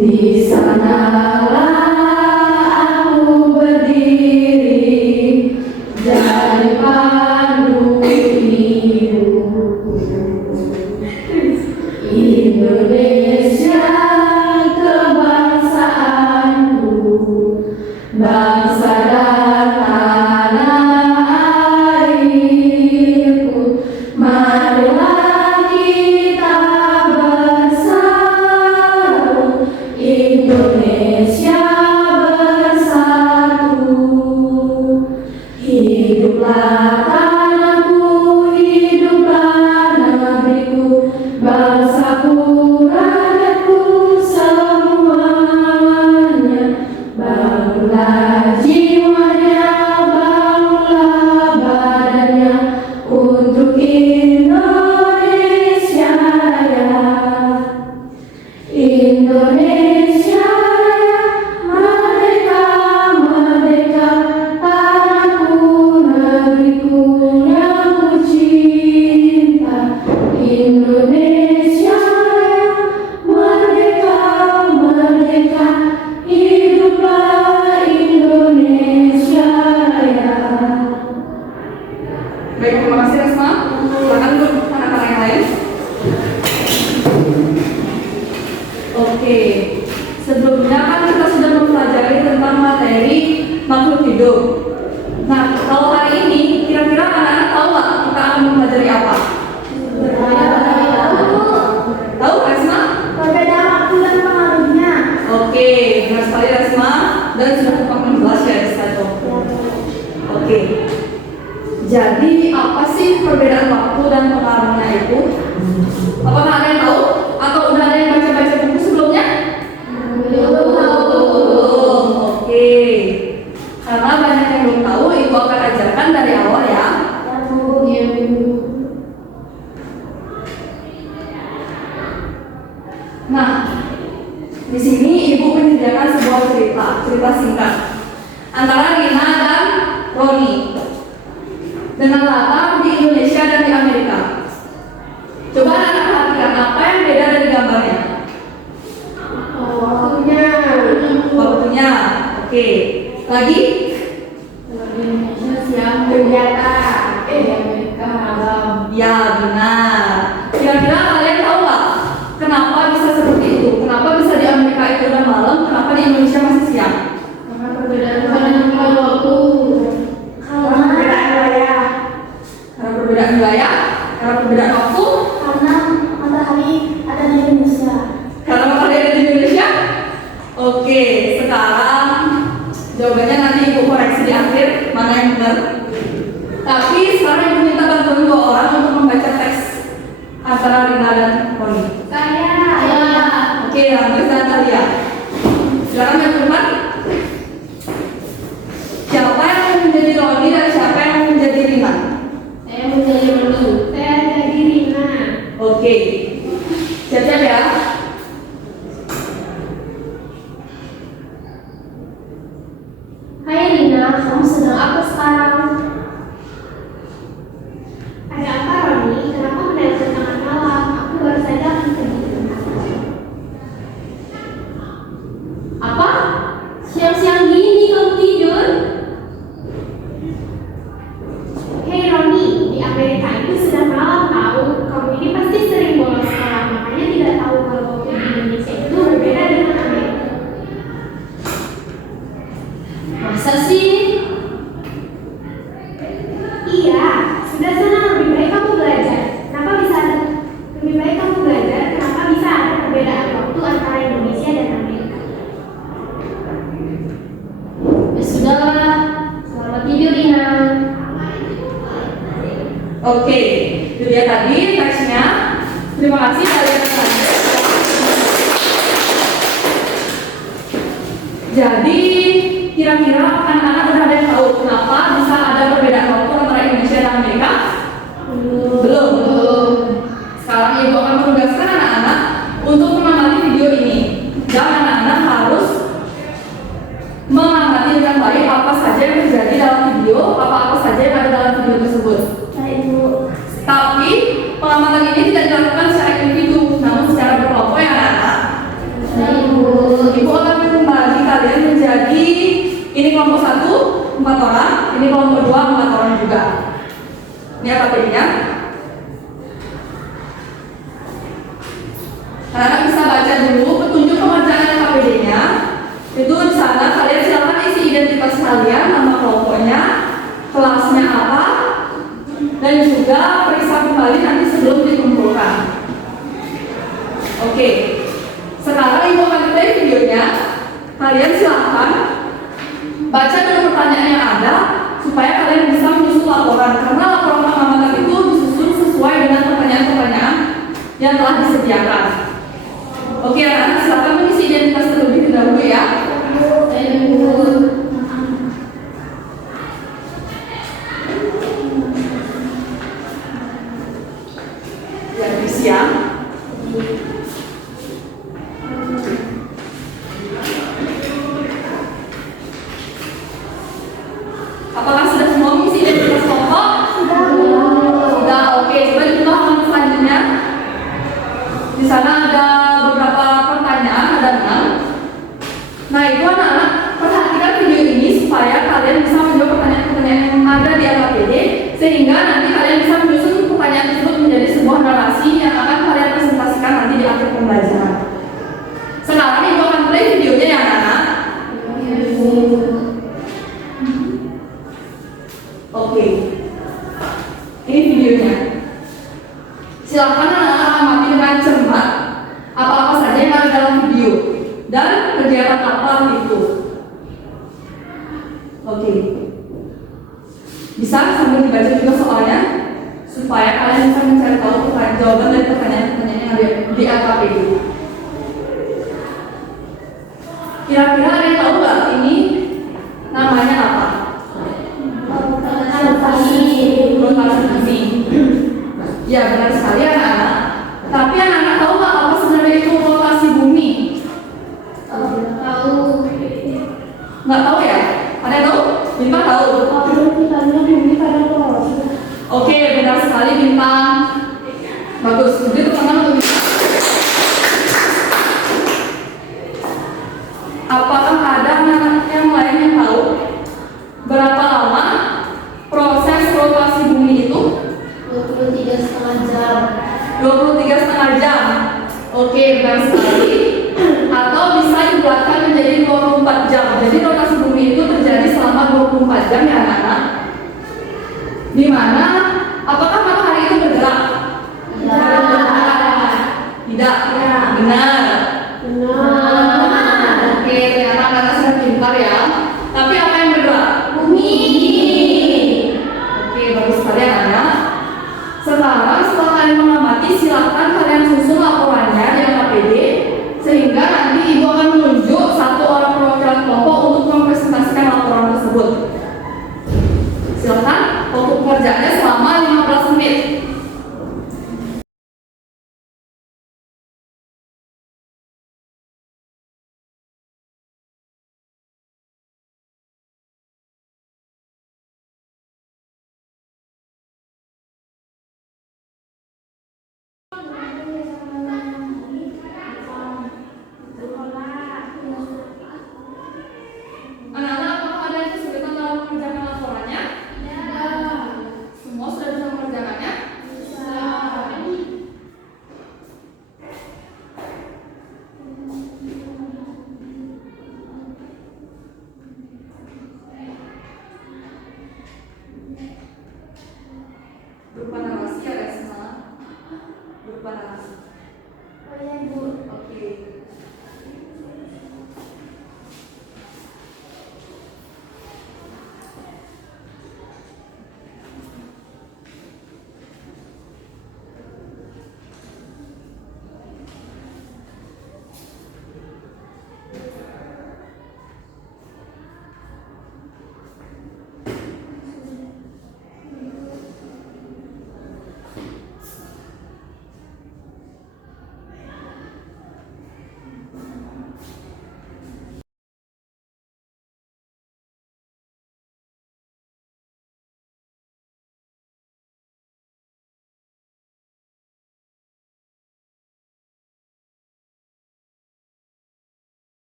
Di sanalah aku berdiri, jadi pandu hidupku. Indonesia kebangsaanku, bangsa dan tanah airku. Marilah kita bersatu, Indonesia bersatu. Hiduplah tanahku, hiduplah negeriku, bangsaku, rakyatku semuanya. Bangunlah jiwanya, bangunlah badannya untuk Indonesia Raya. Indonesia Raya, merdeka, merdeka, tanahku, negeriku yang ku cinta. Indonesia Raya, merdeka, merdeka, hiduplah Indonesia Raya. Baik, terima kasih Resma. Silakan untuk anak-anak yang lain. Oke, sebelumnya kan kita sudah mempelajari tentang materi makhluk hidup. Nah, kalau hari ini kira-kira anak-anak tahu nggak kita akan mempelajari apa? Tahu Resma? Perbedaan waktu dan pengaruhnya. Oke, benar sekali Resma, dan sudah tepat menjelas ya Resma. Oke. Jadi apa sih perbedaan waktu dan pengaruhnya itu? Apakah ada yang tahu? Atau udah ada yang baca-baca buku sebelumnya? Belum. Oke. Karena banyak yang belum tahu, Ibu akan ajarkan dari awal ya. Nah, di sini Ibu menyediakan sebuah cerita singkat antara Rina dan Roni dengan latar di Indonesia dan di Amerika. Coba anak perhatikan apa yang beda dari gambarnya. Waktunya. Oke. Lagi? Di Indonesia siang berjata, di Amerika malam. Ya, benar. Kira-kira kalian tahu nggak kenapa bisa seperti itu? Kenapa bisa di Amerika itu udah malam, kenapa di Indonesia masih siang? Karena perbedaan waktu. Karena Perbedaan wilayah, karena perbedaan waktu, karena matahari ada di Indonesia. karena matahari ada di Indonesia. Oke, sekarang jawabannya nanti Ibu koreksi di akhir mana yang benar. Tapi sekarang Ibu minta bantuan 2 orang untuk membaca teks antara Rina dan Roni. Saya. Oke, Rani dan Talia. Silakan yang depan. Siapa yang menjadi Roni dan siapa yang menjadi Rina? Saya menjadi Roni. Saya jadi Rina. Oke, siap-siap ya. Hai Rina, kamu sedang apa sekarang? Ada apa Roni? Kenapa mendadak sangat malam? Aku baru saja akan pergi ke tempat. Apa? Siang-siang gini kamu tidur? Hei Roni, di Amerika itu sudah malam tahu. Kamu ini pasti sering bolos sekolah, makanya tidak tahu kalau waktu di Indonesia itu berbeda dengan Amerika. Masa sih? Iya, sudah sana lebih baik kamu belajar. Kenapa bisa ada? Lebih baik kamu belajar. Kenapa bisa ada perbedaan waktu antara Indonesia dan Amerika? Ya sudahlah. Selamat tidur Rina. Oke, itu dia tadi teksnya. Terima kasih kalian tadi. Jadi kira-kira anak-anak udah ada yang tahu kenapa bisa ada perbedaan waktu antara Indonesia dan Amerika? Belum. Sekarang Ibu akan menugaskan anak-anak untuk mengamati video ini. Dan anak-anak harus mengamati dengan baik apa saja yang terjadi dalam video, apa-apa saja yang ada dalam video tersebut. Tapi pengamatan ini tidak dilakukan secara individu, namun secara berkelompok ya anak-anak. LKPD-nya? Anak-anak bisa baca dulu petunjuk pengerjaan LKPD-nya. Itu di sana kalian silakan isi identitas kalian, nama kelompoknya, kelasnya apa, dan juga periksa kembali nanti sebelum dikumpulkan. Oke, sekarang ibu akan play videonya. Kalian silakan baca dulu pertanyaan yang ada supaya kalian bisa menyusun laporan, karena laporan pengamatan itu disusun sesuai dengan pertanyaan-pertanyaan yang telah disediakan. Oke, anak-anak silakan mengisi identitas terlebih dahulu ya. Ya, siap. Apakah sudah semua mengisi identitas kelompok? Sudah, oke. Coba dibuka halaman selanjutnya. Di sana ada beberapa pertanyaan, ada 6. Nah, itu anak-anak perhatikan video ini supaya kalian bisa menjawab pertanyaan-pertanyaan yang ada di LKPD, sehingga nanti kalian bisa menyusun pertanyaan tersebut menjadi sebuah narasi yang akan kalian presentasikan nanti di akhir pembelajaran. Sekarang ibu akan play videonya ya anak-anak. Oke, ini videonya. Silakan anak-anak amati dengan cermat apa-apa saja yang ada dalam video dan kegiatan apa itu. Oke, bisa sambil dibaca juga soalnya supaya kalian bisa mencari tahu jawaban dari pertanyaan-pertanyaan yang ada di LKPD. Kira-kira ada yang tahu nggak ini namanya apa? Rotasi bumi. Ya, benar sekali anak-anak. Tapi anak-anak tahu nggak apa sebenarnya itu rotasi bumi? Tahu. Nggak tahu ya? Ada yang tahu? Bintang tahu? Oke, benar sekali Bintang. Bagus. Jadi teman-teman untuk Bintang. Apakah ada anak yang lain yang tahu berapa lama proses rotasi bumi itu? 23,5 jam. 23,5 jam. Oke, benar sekali. Atau bisa dibulatkan menjadi 24 jam. Jadi rotasi bumi itu terjadi selama 24 jam ya anak-anak. Di mana apakah matahari itu bergerak? Tidak. Benar. Oke, ternyata anak-anak sudah pintar ya. Tapi apa yang bergerak? Bumi. Oke, bagus sekali anak-anak. Sekarang setelah kalian mengamati, silakan kalian susun laporannya di LKPD, sehingga nanti ibu akan menunjuk satu orang perwakilan kelompok untuk mempresentasikan laporan tersebut. Silakan, waktu pekerjaannya selama 15 menit.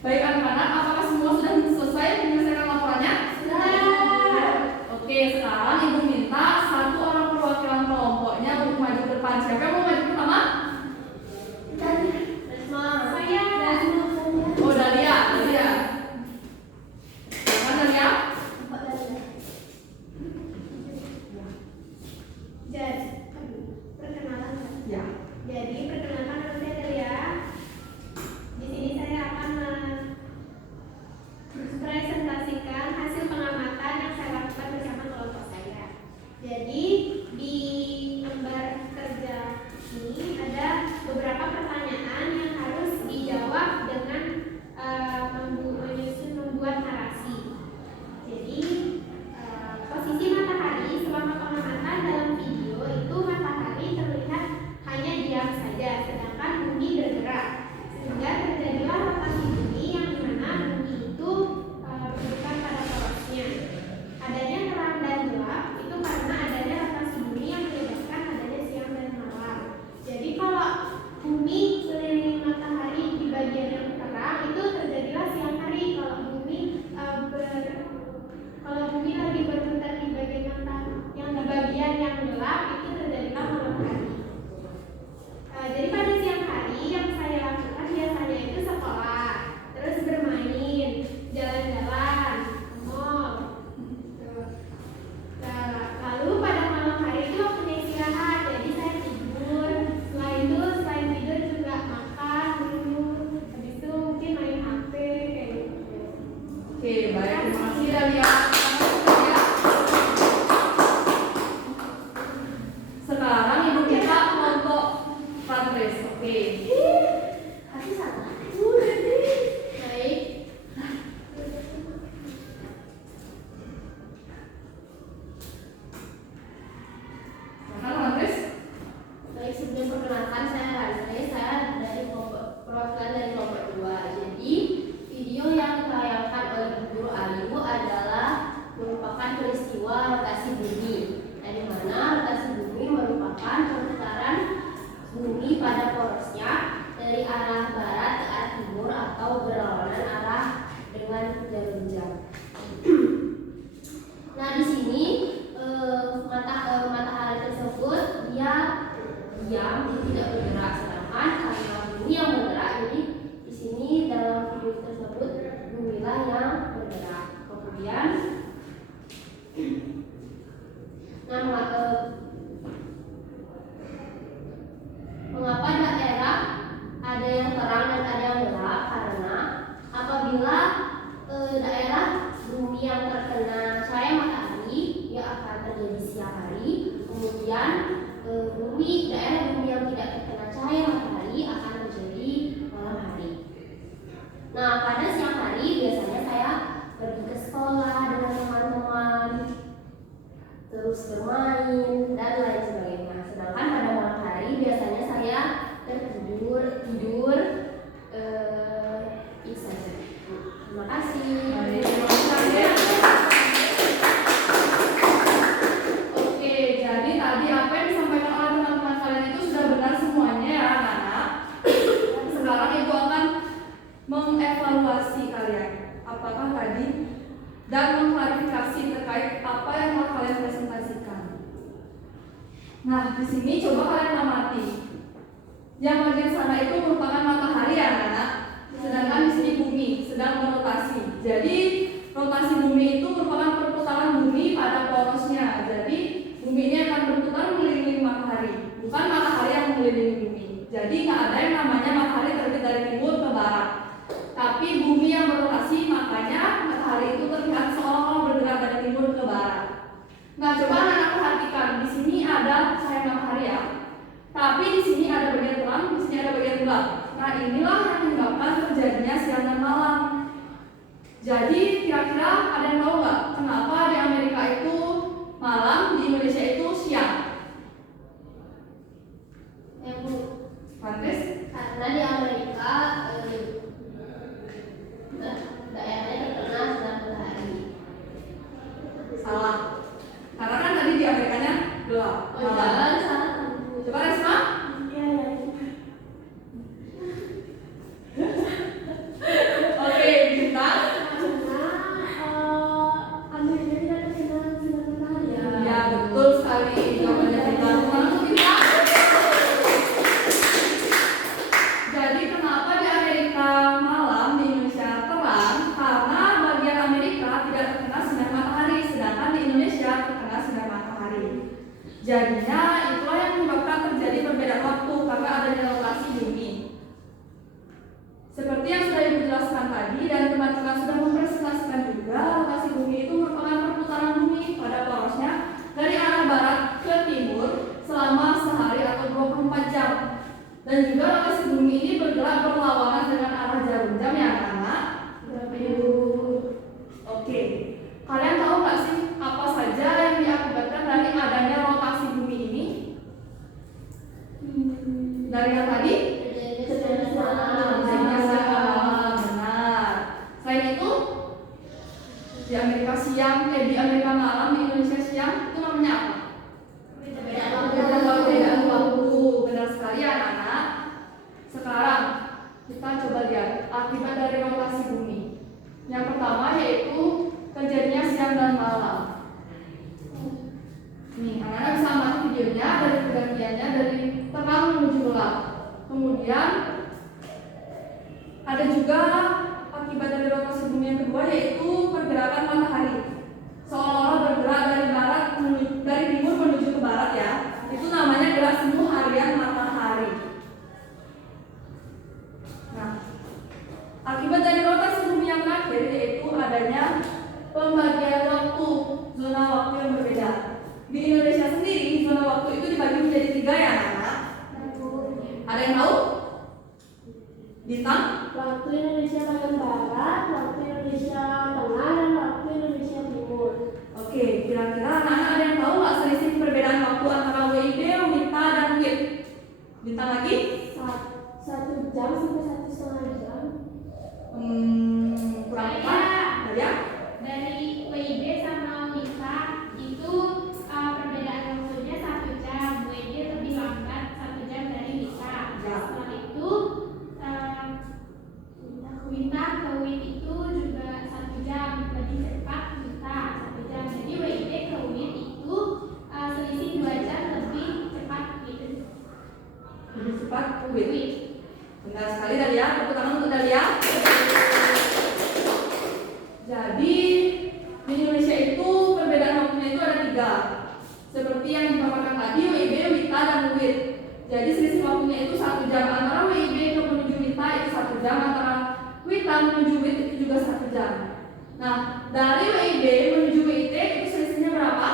Baik anak-anak, apakah semua sudah selesai menyelesaikan laporannya? Sudah. Oke, sekarang ibu minta satu orang perwakilan kelompoknya untuk maju ke depan. Siapa yang mau maju pertama? Saya. Oh, Dalia. Silakan Dalia. Perkenalan. Ya. Jadi perkenalkan nama saya Delia. Di sini saya akan mempresentasikan hasil pengamatan yang saya lakukan bersama kelompok saya. Jadi di lembar kerja ini ada beberapa pertanyaan yang harus dijawab dengan membuat narasi. Jadi posisi matahari selama pengamatan dalam video itu matahari terlihat hanya diam saja, sedangkan bumi bergerak, sehingga terjadilah rotasi bumi yang dimana bumi itu berputar pada porosnya. Adanya terang dan gelap itu karena adanya rotasi bumi yang menyebabkan adanya siang dan malam. Jadi kalau bumi keliling matahari di bagian yang terang itu terjadilah siang hari. Kalau bumi lagi berputar di bagian yang di bagian yang gelap itu terjadilah malam hari. Jadi pada siang hari yang saya lakukan biasanya itu sekolah, terus bermain, jalan-jalan, mall. Lalu pada malam hari itu waktunya istirahat, jadi saya tidur. Selain tidur juga makan, minum, habis itu mungkin main HP kayak gitu. Oke, baik. Terima kasih Dalia. Sekarang ibu kita kelompok Patres. Oke. Hati salah. Baik. Silakan Patres. Baik, sebelum perkenalkan saya dari perwakilan dari kelompok 2. Jadi video yang ditayangkan oleh guru Ayu adalah merupakan peristiwa rotasi bumi, di mana rotasi bumi merupakan perputaran bumi pada porosnya dari arah barat ke arah timur atau berlawanan arah dengan jarum jam. Nah, di sini matahari tersebut dia diam, tidak bergerak, sedangkan karena bumi yang bergerak, jadi di sini dalam video tersebut bumilah yang bergerak. Kemudian, mengapa daerah ada yang terang dan ada yang gelap? Karena apabila daerah bumi yang terkena cahaya matahari, dia akan terjadi siang hari. Kemudian daerah bumi yang tidak terkena cahaya matahari akan terjadi malam hari. Nah, pada siang hari biasanya saya pergi ke sekolah dengan teman-teman, terus bermain dan lain sebagainya. Sedangkan pada malam hari biasanya saya tidur itu saja. Terima kasih. Baik, terima kasih. Oke, jadi tadi apa yang disampaikan oleh teman-teman kalian itu sudah benar semuanya ya anak-anak. Sekarang ibu akan mengevaluasi kalian apakah tadi dan mengklarifikasi terkait apa yang telah kalian presentasikan. Nah, di sini coba kalian amati. Yang bagian sana itu merupakan matahari ya anak-anak. Sedangkan di sini bumi sedang berotasi. Jadi rotasi bumi itu merupakan perputaran bumi pada porosnya. Jadi bumi ini akan berputar mengelilingi matahari, bukan matahari yang mengelilingi bumi. Jadi nggak ada yang namanya matahari terbit dari timur ke barat, tapi bumi yang berotasi, makanya matahari itu terlihat seolah-olah bergerak dari timur ke barat. Nah, coba anak perhatikan, di sini ada cahaya matahari ya, tapi di sini ada bagian terang, di sini ada bagian gelap. Nah, inilah yang menyebabkan terjadinya siang dan malam. Jadi kira-kira ada yang tahu nggak kenapa di Amerika itu malam, di Indonesia itu siang? Bu, Pantes? karena di Amerika daerahnya terkena sinar matahari. Salah. Karena kan tadi di Amerikanya gelap. Oh, jangan salah. Coba Resma? Iya. Oke, Jadinya itulah yang menyebabkan terjadi perbedaan waktu karena adanya rotasi bumi. Seperti yang sudah Ibu jelaskan tadi dan teman-teman sudah mempresentasikan juga, rotasi bumi itu merupakan perputaran bumi pada porosnya dari arah barat ke timur selama sehari atau 24 jam. Dan juga rotasi bumi ini bergerak berlawanan dengan arah jarum jam ya anak-anak. Oke, kalian tahu nggak sih apa saja yang diakibatkan dari adanya rotasi bumi ini? Dari yang tadi? Benar. Selain itu, di Amerika malam, di Indonesia siang, itu namanya apa? Perbedaan waktu. Benar sekali anak-anak. Sekarang kita coba lihat akibat dari rotasi bumi. Yang pertama yaitu terjadinya siang dan malam. Nih, anak-anak bisa amati videonya dari pergantiannya dari terang menuju gelap. Kemudian ada juga akibat dari rotasi bumi yang kedua yaitu pergerakan matahari. Seolah-olah bergerak dari timur menuju ke barat ya. Itu namanya gerak semu harian matahari. Nah, akibat dari rotasi bumi yang terakhir yaitu adanya pembagian waktu, zona waktu yang berbeda. Di Indonesia sendiri, zona waktu itu dibagi menjadi 3 ya anak-anak. Ada yang tahu? Bintang? Waktu Indonesia bagian barat, waktu Indonesia tengah, dan waktu Indonesia timur. Oke, kira-kira anak-anak ada yang tahu nggak selisih perbedaan waktu antara WIB, WITA, dan WIB? Bintang lagi? 1 jam sampai 1,5 jam. Kurang tepat. Ya? Dari WIB sama WITA itu perbedaan waktunya 1 jam. WIB lebih lambat 1 jam dari WITA. Ya. Setelah itu WITA ke WIB itu juga 1 jam lebih cepat WITA 1 jam. Jadi WIB ke WIB itu selisih 2 jam lebih cepat WIB. Lebih cepat WIB. Benar sekali Dahlia, tepuk tangan untuk Dahlia. Jadi di Indonesia itu perbedaan waktunya itu ada 3. Seperti yang dipaparkan tadi, WIB, WITA, dan WIB. Jadi selisih waktunya itu 1 jam antara WIB ke menuju WITA itu 1 jam, antara WITA menuju WIB itu juga 1 jam. Nah, dari WIB menuju WIT itu selisihnya berapa?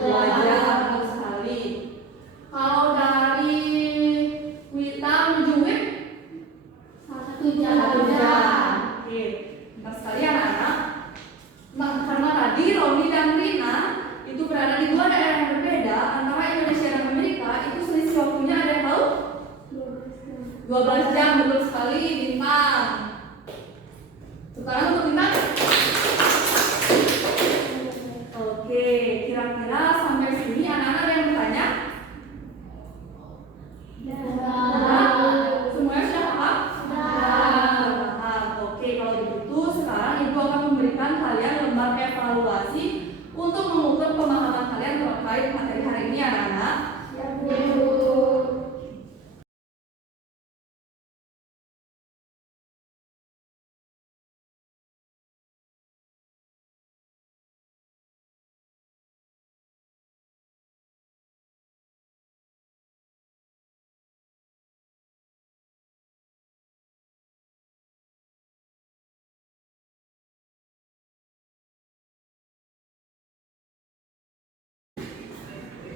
2 jam, betul sekali. Kalau dari WITA menuju WIB 1 jam. 1 jam. Oke, benar sekali anak-anak. Nah, karena tadi Roni dan Rina itu berada di 2 daerah yang berbeda antara Indonesia dan Amerika, itu selisih waktunya ada yang tahu? 12 jam, betul sekali Bintang. Sekarang untuk Bintang. Oke, kira-kira sampai sini anak-anak ada yang bertanya? Semuanya sudah paham? Paham. Oke, kalau begitu sekarang Ibu akan memberikan kalian lembar evaluasi untuk mengukur pemahaman kalian terkait materi hari ini anak-anak.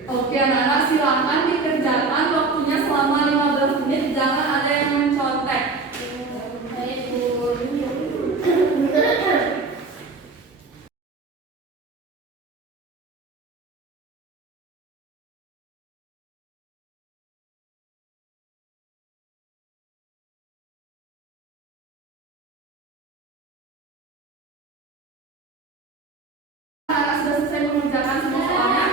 Oke anak-anak, silakan dikerjakan waktunya selama 15 menit, jangan ada yang mencontek. Anak sudah selesai mengerjakan semua soalnya?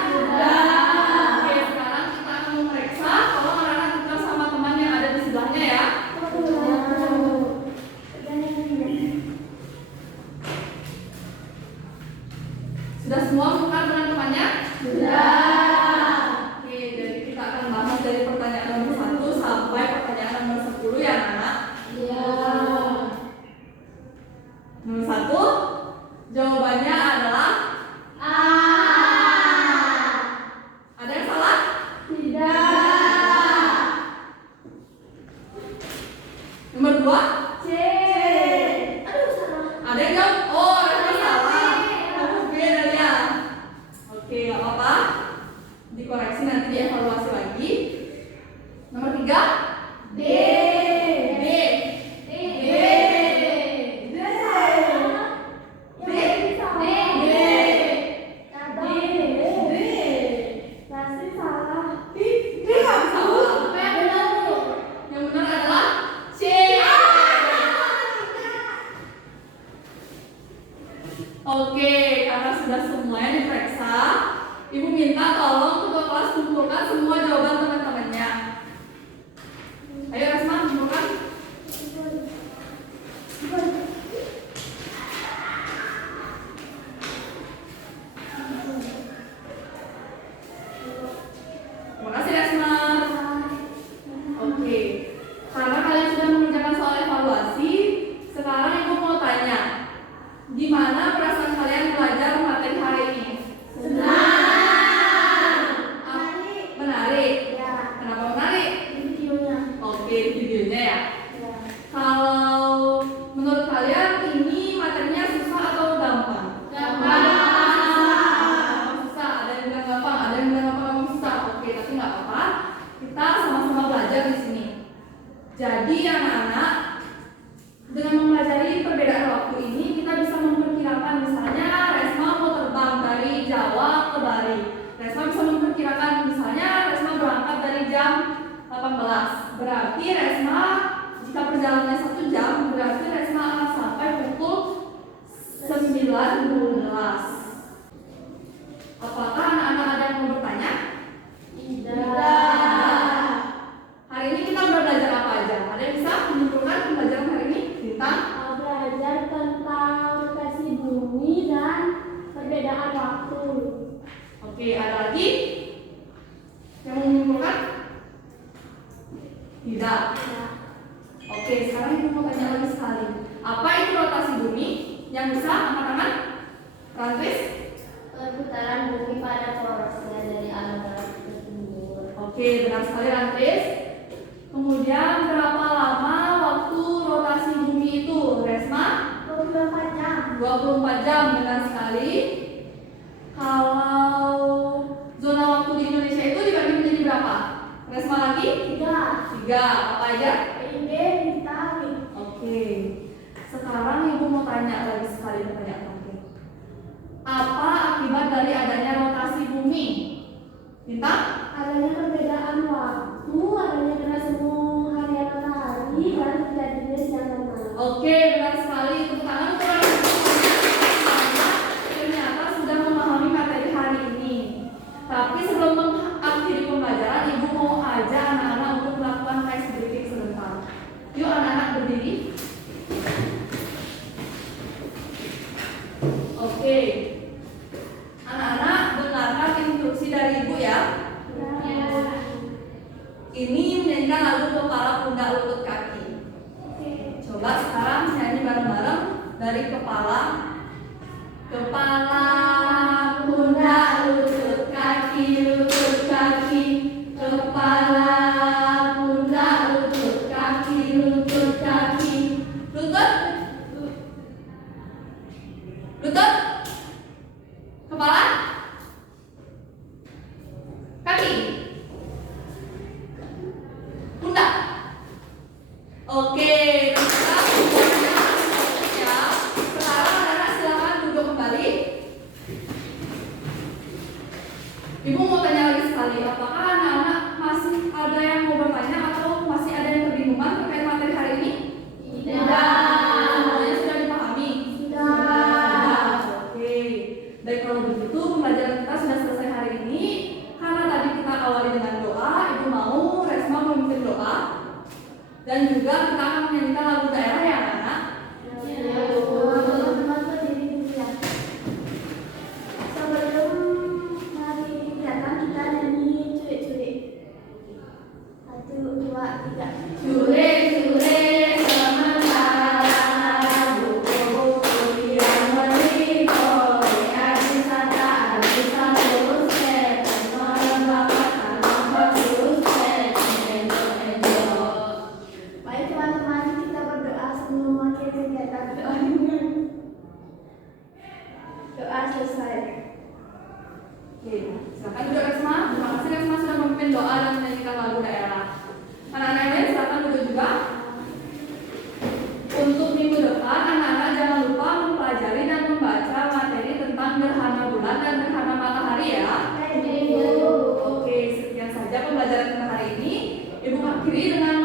Oke, sekarang kita akan memeriksa. Tolong anak-anak tukar sama teman yang ada di sebelahnya ya. Sudah semua tukar dengan temannya? Sudah. Oke, jadi kita akan bahas dari pertanyaan nomor 1 sampai pertanyaan nomor 10 ya anak. Iya. Nomor 1, jawabannya adalah Ada yang jawab? Oh, Resma salah. Kamu B Dalia. Oke, nggak apa-apa. Dikoreksi nanti dievaluasi lagi. Nomor 3. B. B. D. B. D. D. Pasti salah. D nggak salah. Yang benar adalah C. Oke, karena sudah semuanya diperiksa, Ibu minta tolong ketua kelas kumpulkan semua jawaban teman-temannya. Ayo Resma, kumpulkan. Terima kasih Resma. Oke, karena kalian sudah mengerjakan soal evaluasi, sekarang Ibu mau tanya, gimana perasaan kalian belajar materi hari ini? Menarik. Kenapa menarik? Oke, videonya ya. Kalau menurut kalian ini materinya susah atau gampang? Susah. Ada yang bilang gampang, ada yang bilang gampang susah. Oke, tapi nggak apa-apa. Kita sama-sama belajar di sini. Jadi anak-anak, dengan mempelajari perbedaan waktu ini, kita bisa memperkirakan misalnya Resma mau terbang dari Jawa ke Bali. Resma bisa memperkirakan misalnya Resma berangkat dari jam 18. Berarti Resma jika perjalanannya 1 jam, berarti Resma akan sampai pukul 19.12. Apakah anak-anak ada yang mau bertanya? Hari ini kita udah belajar apa aja? Ada yang bisa menyimpulkan pembelajaran hari ini? Tentang Belajar tentang rotasi bumi dan perbedaan waktu. Oke, ada lagi yang mau menyimpulkan? Tidak. Oke, sekarang Ibu mau tanya lagi sekali. Apa itu rotasi bumi? Yang bisa angkat-angkat? Rantris? Perputaran bumi pada porosnya dari arah barat ke timur. Oke, benar sekali Rantris. Kemudian berapa lama waktu rotasi bumi itu? Resma? 24 jam. 24 jam, benar sekali. Kalau zona waktu di Indonesia itu dibagi menjadi berapa? Resma lagi? 3. Apa aja? Oke. Sekarang Ibu mau tanya lagi sekali pertanyaan terakhir. Apa akibat dari adanya rotasi bumi? Bintang? Adanya perbedaan waktu, adanya deras semu harian matahari, dan terjadinya siang dan malam. Oke, benar sekali. Tepuk tangan untuk anak-anak ternyata sudah memahami materi hari ini. Tapi sebelum mengakhiri pembelajaran, Ibu mau ajak anak-anak untuk melakukan tes breathing sebentar. Yuk anak-anak berdiri. Oke. Anak-anak dengarkan instruksi dari Ibu ya. Ini menyanyikan lagu kepala, pundak, lutut, kaki. Coba sekarang nyanyi bareng-bareng dari kepala, pundak, lutut, kaki, kepala, pundak, lutut, kaki, lutut, kepala, kaki, pundak. Oke, sekarang semuanya ya. Sekarang anak-anak silakan duduk kembali. Ibu mau tanya lagi sekali, apakah anak-anak masih ada yang mau bertanya atau masih ada yang kebingungan terkait materi hari ini? Tidak. Semuanya sudah dipahami? Sudah. berdiri dengan